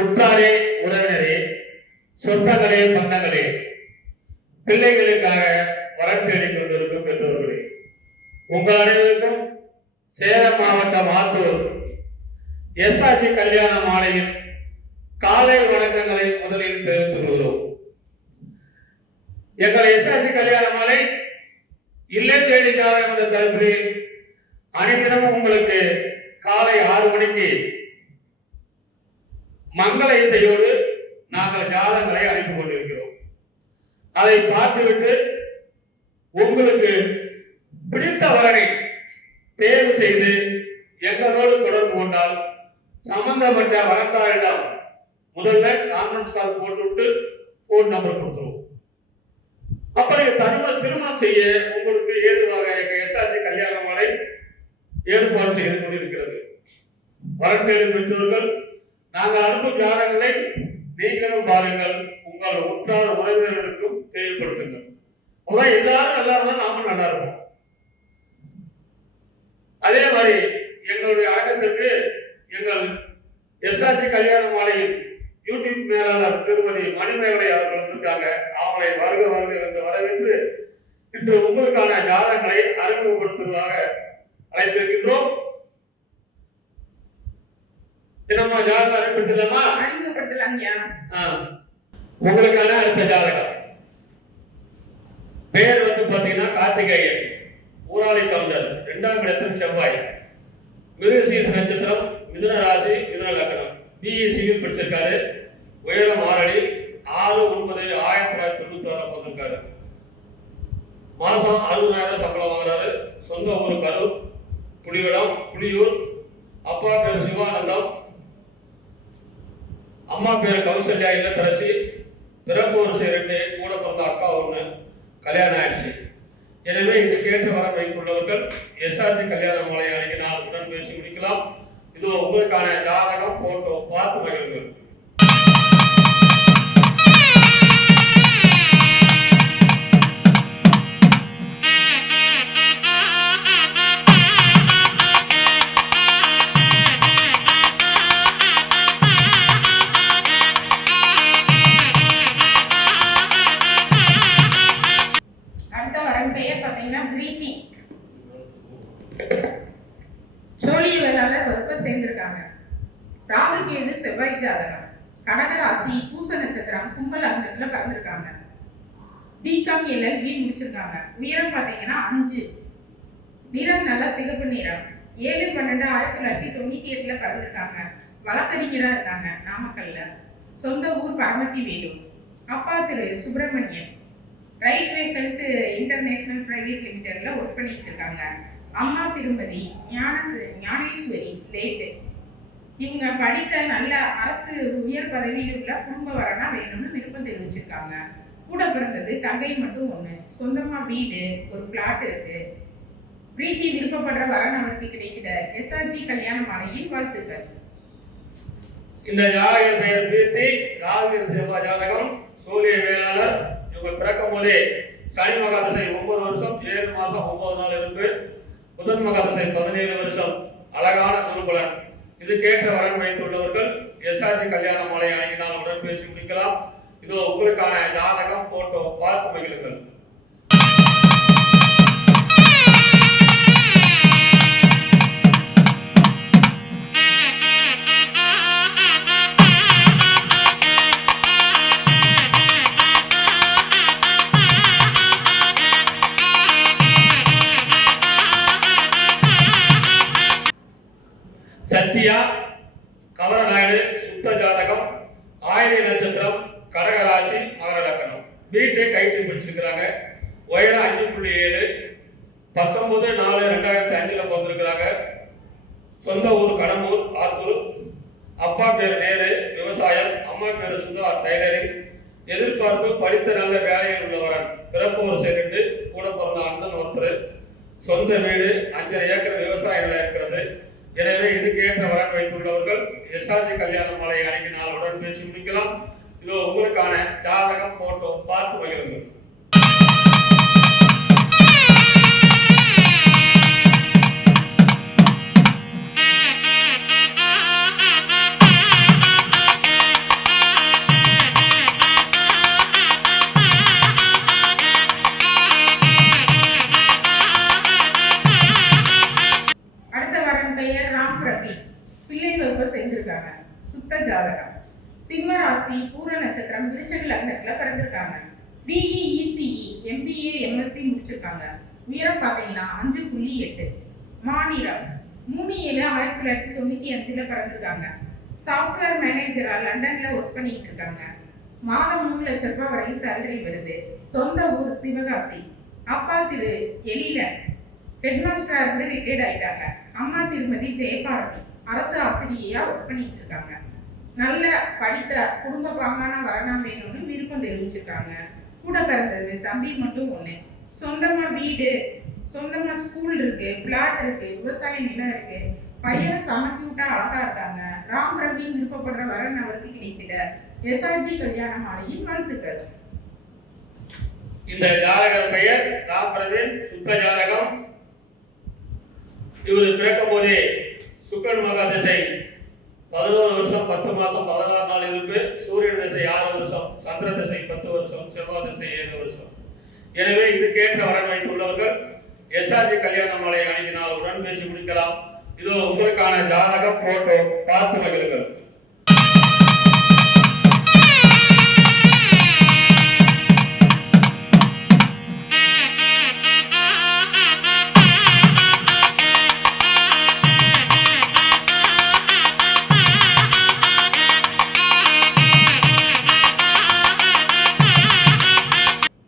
உற்றாரே உறவினரே, சொந்தங்களே பந்தங்களே, பிள்ளைகளுக்காக வரம் தேடிக் கொண்டிருக்கும் பெற்றோர்களே, உங்கள் அனைவருக்கும் சேலம் மாவட்டம் ஆத்தூர் எஸ்ஆர்ஜி கல்யாண மாலையின் காலை வணக்கங்களை முதலில் தெரிவித்துக் கொள்கிறோம். எங்கள் எஸ்ஆர்ஜி கல்யாண மாலை இல்லம் தேடிக்காக என்ற தலைப்பில் அனைத்தினமும் உங்களுக்கு காலை 6 மணிக்கு மங்கள இசையோடு நாங்கள் ஜாதகங்களை அனுப்பி கொண்டிருக்கிறோம். அதை பார்த்துவிட்டு உங்களுக்கு பிடித்த வரனை தேர்வு செய்து எங்களோடு தொடர்பு கொண்டால் சம்பந்தப்பட்ட வரன்தாரிடம் முதல்ல கான்ஃபரன்ஸ் கால் போட்டுவிட்டு போன் நம்பர் கொடுத்துருவோம். அப்படி திருமணம் செய்ய உங்களுக்கு ஏதுவாக எஸ்ஆர்ஜி கல்யாண மாலை ஏற்பாடு செய்து கொண்டிருக்கிறது. வரன் தேடும் பெற்றோர்கள் நாங்கள் அனுப்பும் ஜாதகங்களை நீங்களும் பாருங்கள், உங்கள் உற்றார் உறவினர்களுக்கும் தேவைப்படுத்துங்கள். அதான் எல்லாரும் நல்லா இருந்தா நாமும் நல்லா இருப்போம். அதே மாதிரி எங்களுடைய அரங்கத்திற்கு எங்கள் எஸ்ஆர்ஜி கல்யாண மாலையில் யூடியூப் மேலாளர் திருமதி மணிமேகலை அவர்கள் வந்திருக்காங்க. அவங்களை வருக வருக என்று வரவேற்று இன்று உங்களுக்கான ஜாதகங்களை அறிமுகப்படுத்துவதாக அழைத்திருக்கின்றோம். என்னம்மா ஜாதகம் அறிமுகப்படுத்தலாமா? உங்களுக்கான அடுத்த ஜாதகம் பெயர் பாத்தீங்கன்னா கார்த்திகேயன், ஊராளி கவுண்டர், 2ஆம் இடத்தில் செவ்வாய், மிருகசீரிஷ நட்சத்திரம், மிதுன ராசி, மிதுன லக்னம், பிஇசியில் படிச்சிருக்காரு. உயரம் 6 அடி, 6/9/1996 வந்திருக்காரு. மாசம் 60,000 சம்பளம் வாங்குறாரு. சொந்த ஊர் கரூர், புலியூர். அப்பா பேர் சிவானந்தம், அம்மா பேர் கௌசல்யா இல்லத்தரசி. பிறப்பு வரிசை 2, கூட பிறந்த அக்கா 1, கல்யாணம் ஆயிடுச்சு. எனவே இது கேட்டு வர வைத்துள்ளவர்கள் எஸ்ஆர்ஜி கல்யாண மாலை அன்னைக்கு நாள் உடன் பேசி முடிக்கலாம். இது உங்களுக்கான ஜாதகம் போட்டோ பார்த்து மகிழுங்கள். ராகுகேது செவ்வாய் ஜாதகம், கடகராசி, பூச நட்சத்திரம், கும்பல் லக்னத்துல பிறந்திருக்காங்க. பிகாம் எல்எல்பி முடிச்சிருக்காங்க. உயரம் பாத்தீங்கன்னா 5, நிறம் நல்ல சிகப்பு நிறம். 7/12/1998 பிறந்திருக்காங்க. வழக்கறிஞரா இருக்காங்க நாமக்கல்ல. சொந்த ஊர் பரமத்தி வேலூர். அப்பா திரு Subramanian, Rightway health international private லிமிடெட்ல work பண்ணிட்டு இருக்காங்க. அம்மா திருமதி ஞானேஸ்வரி லேட்டு. இவங்க படித்த நல்ல அரசு உயர் பதவியில் உள்ள குடும்ப வரனா வேணும்னு விருப்பம் தெரிவிச்சிருக்காங்க. கூட பிறந்தது தங்கை மட்டும் 1. சொந்தமா வீடு, ஒரு பிளாட் இருக்கு. பிரீத்தி விருப்பப்படுற வரன் அவருக்கு கிடைக்கிற எஸ்ஆர்ஜி கல்யாண மாலையில் வாழ்த்துக்கள். இந்த ஜாதக பெயர் பிரீத்தி, ராகு செவ்வாய் ஜாதகம், சூரிய வேளாளர். இவங்க பிறக்கும் போதே சனி மகாதசை 9 வருஷம் 7 மாசம் 9 நாள் இருக்கு. புதன் மகாதசை 17 வருஷம். அழகான குருபலன். இது கேட்ட வரன் வைத்துள்ளவர்கள் எஸ்ஆர்ஜி கல்யாண மாலை அணுகினால் உடன் பேசி முடிக்கலாம். இதோ உங்களுக்கான ஜாதகம் போட்டோ பார்த்து மகிழுங்கள். சத்யா, கவரநாயுடு, சுத்த ஜாதகம், ஆயிலை நட்சத்திரம், கடகராசி, மகர லக்னம். வீட்டை கைட்டு பிடிச்சிருக்கிறாங்க. உயரம் 5.7, 19/4/2005 பிறந்திருக்கிறாங்க. சொந்த ஊர் கடம்பூர், ஆத்தூர். அப்பா பேர் நேரு, விவசாயம். அம்மா பேர் சுதா, டைலரிங். எதிர்பார்ப்பு படித்த நல்ல வேலையில் உள்ளவரன். பிறப்பு வரிசை 2, கூட பிறந்த அண்ணன் ஒருத்தர். சொந்த வீடு, 5 ஏக்கர் விவசாய நிலம் இருக்கிறது. எனவே இதுக்கு ஏற்ற வரன் வைத்துள்ளவர்கள் எஸ்ஆர்ஜி கல்யாண மாலை அன்னைக்கு நாள் உடன் பேசி முடிக்கலாம். இதோ உங்களுக்கான ஜாதகம் போட்டோ பார்த்து மகிழுங்கள். ஜாதகம். சிம்ம ராசி, பூர நட்சத்திரம், விருச்சக லக்னத்துல பிறந்திருக்காங்க. பிஇ, இசிஇ, எம்பிஏ, எம்எஸ்சி முடிச்சிருக்காங்க. உயரம் பார்த்தீங்கன்னா 5.8. மாநிலம் 3/7/1995 பிறந்திருக்காங்க. சாஃப்ட்வேர் மேனேஜரா லண்டன்ல ஒர்க் பண்ணிட்டு இருக்காங்க. மாதம் 3 லட்சம் ரூபாய் வரை சேலரி வருது. சொந்த ஊர் சிவகாசி. அப்பா திரு எழிலன் ஹெட்மாஸ்டரா இருந்து ரிட்டையர்ட் ஆயிட்டாங்க. அம்மா திருமதி ஜெயபாரதி அரசு ஆசிரியையா ஒர்க் பண்ணிட்டு இருக்காங்க. நல்ல படித்த குடும்ப பாங்கான வரனா வேணும்னு விருப்பம் தெரிவிச்சிருக்காங்க. கூட பிறந்தது தம்பி மட்டும் ஒண்ணு. சொந்தமா வீடு, சொந்தமா ஸ்கூல் இருக்கு, பிளாட் இருக்கு, விவசாய நிலம் இருக்கு. பையனை செம கியூட்டா அழகா இருக்காங்க. ராம் ரவின்னு விருப்பப்படுற வரன் அவருக்கு கிடைத்திட எஸ்ஆர்ஜி கல்யாண மாலையின் வாழ்த்துக்கள். இந்த ஜாதக பெயர் ராம் பிரவீன், சுத்த ஜாதகம். இவர் பிறக்கும் போதே சுக்கரன் மகா திசை 11 வருஷம் 10 மாசம் 16 நாள் இருப்பு. சூரியன் திசை 6 வருஷம், சந்திர திசை 10 வருஷம், செவ்வாய் திசை 7 வருஷம். எனவே இதுக்கேற்ற வரன் வைத்துள்ளவர்கள் எஸ்ஆர்ஜி கல்யாண மாலை அணுகினால் உடன் பேசி முடிக்கலாம். இதோ உங்களுக்கான ஜாதகம் போட்டோ பார்த்து மகிழுங்கள்.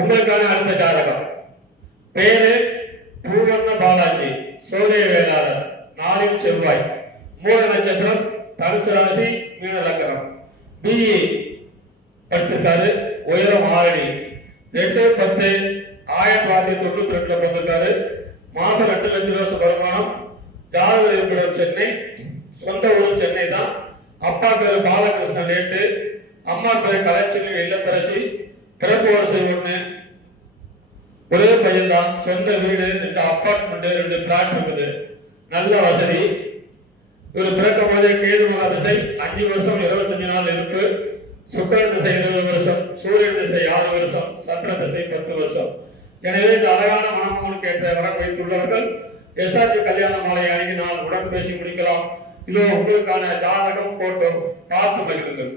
உங்களுக்கான அடுத்த ஜாதகம். பேரு பூவர்ண பாலாஜி, சோதய வேளாளர், நாளில் செவ்வாய், மூல நட்சத்திரம், தனுசு ராசி, மீன லக்னம். பிஇ படிச்சிருக்காரு. உயரம் 6 அடி. 2/10/1992 பிறந்திருக்காரு. மாசம் 2 லட்சம் ரூபாய் வருமானம். ஜாதக இருப்பிடம் சென்னை. சொந்த ஊர் சென்னை தான். அப்பா பேரு பாலகிருஷ்ணன் லேட்டு. அம்மா பேரு கலைச்செல்வி இல்லத்தரசி. பிறப்பு வரிசை 1. ஒரே பையன் தான். சொந்த வீடு, 2 அப்பார்ட்மெண்ட், 2 பிளாட் இருக்குது. நல்ல வசதி. இவர் பிறக்கும் போதே கேது மகா திசை 5 வருஷம் 25 நாள் இருப்பு. சுக்கிரன் திசை 20 வருஷம், சூரியன் திசை 6 வருஷம், சந்திர திசை 10 வருஷம். எனவே இந்த அழகான மனமோனுக்கு ஏற்ற வரன் வைத்துள்ளவர்கள் எஸ்ஆர்ஜி கல்யாண மாலை அணுகினால் உடன் பேசி முடிக்கலாம். இதோ உங்களுக்கான ஜாதகம் போட்டோ பார்த்து மகிழுங்கள்.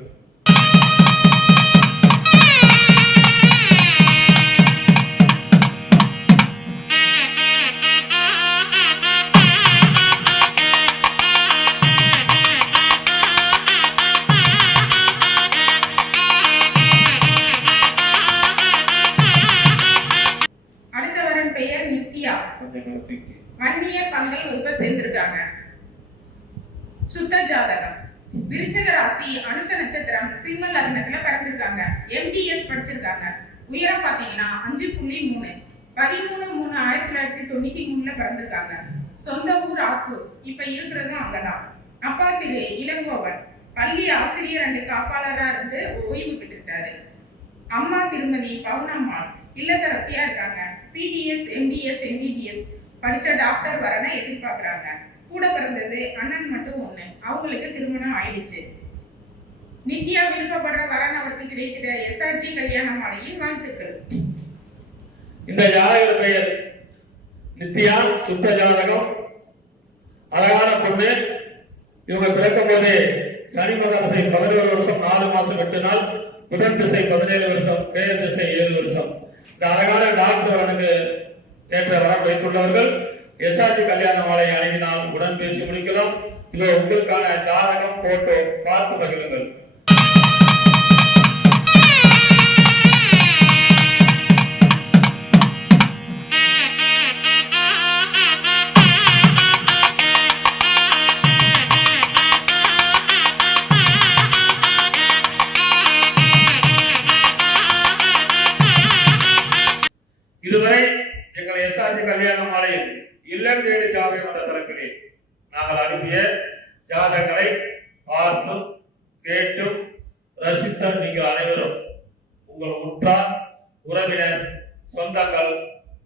பெயர் நித்யா. வன்னிய பந்தல் வகுப்பை சேர்ந்திருக்காங்க. சுத்த ஜாதகம். விருச்சக ராசி, அனுச நட்சத்திரம், சிம்ம லக்னத்துல பிறந்திருக்காங்க. எம்பிஎஸ் படிச்சிருக்காங்க. உயரம் பாத்தீங்கன்னா 5.3. 13/3/1993 பிறந்திருக்காங்க. சொந்த ஊர் ஆத்தூர். இப்ப இருக்கிறதும் அங்கதான். அப்பா திரு இளங்கோவன் பள்ளி ஆசிரியர் அண்டு காப்பாளரா இருந்து ஓய்வு பெற்றுட்டாரு. அம்மா திருமதி பவுனம்மாள் இல்லத்தரசியா இருக்காங்க. பிடிஎஸ், எம்டிஎஸ், எம்பிபிஎஸ் படிச்ச டாக்டர் வரனை எதிர்பார்க்கிறாங்க. கூட பிறந்தது அண்ணன் மட்டும் 1. அவங்களுக்கு திருமணம் ஆயிடுச்சு. நித்யா விருப்பப்படுற வரன் அவருக்கு கிடைக்கிற எஸ்ஆர்ஜி கல்யாண மாலையின் வாழ்த்துக்கள். இந்த ஜாதக பெயர் நித்யா, சுத்த ஜாதகம். அழகான பொண்ணு. இவங்க பிறக்கும் போதே சனி மகா திசை 11 வருஷம் 4 மாசம் 8 நாள், புதன் திசை 17 வருஷம், பேர் திசை 7 வருஷம். இந்த அழகான டாக்டர் அவனுக்கு ஏற்ற வரம் வைத்துள்ளவர்கள் எஸ்ஆர்ஜி கல்யாண மாலை அணுகினால் உடன் பேசி முடிக்கலாம். இதோ உங்களுக்கான ஜாதகம் போட்டோ பார்த்து மகிழுங்கள். இதுவரை எங்கள் எஸ்ஆர்ஜி கல்யாண மாலையில் இல்லம் தேடி ஜாதகம் என்ற தலைப்பிலே நாங்கள் அனுப்பிய ஜாதகங்களை பார்த்தும் கேட்டும் ரசித்த நீங்கள் அனைவரும் உங்கள் உற்றார், உறவினர், சொந்தங்கள்,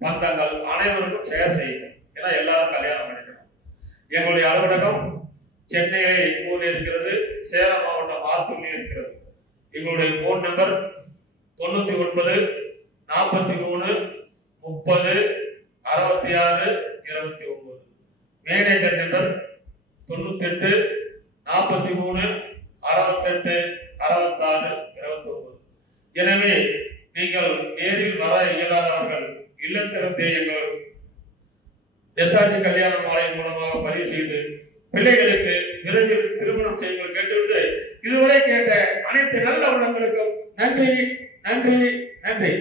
பந்தங்கள் அனைவருக்கும் ஷேர் செய்யுங்கள். ஏன்னா எல்லாரும் கல்யாணம் பண்ணிக்கணும். எங்களுடைய அலுவலகம் சென்னையிலே எங்கூரில் இருக்கிறது. சேலம் மாவட்டம் ஆத்தூரில் இருக்கிறது. எங்களுடைய phone number 99 43 30 66 29. Manager number 98 43 68 SRG கல்யாண மாலையின் மூலமாக பதிவு செய்து பிள்ளைகளுக்கு விரைவில் திருமணம் செய்யுங்கள் கேட்டுவிட்டு இதுவரை கேட்ட அனைத்து நல்ல உள்ளங்களுக்கும் நன்றி நன்றி நன்றி.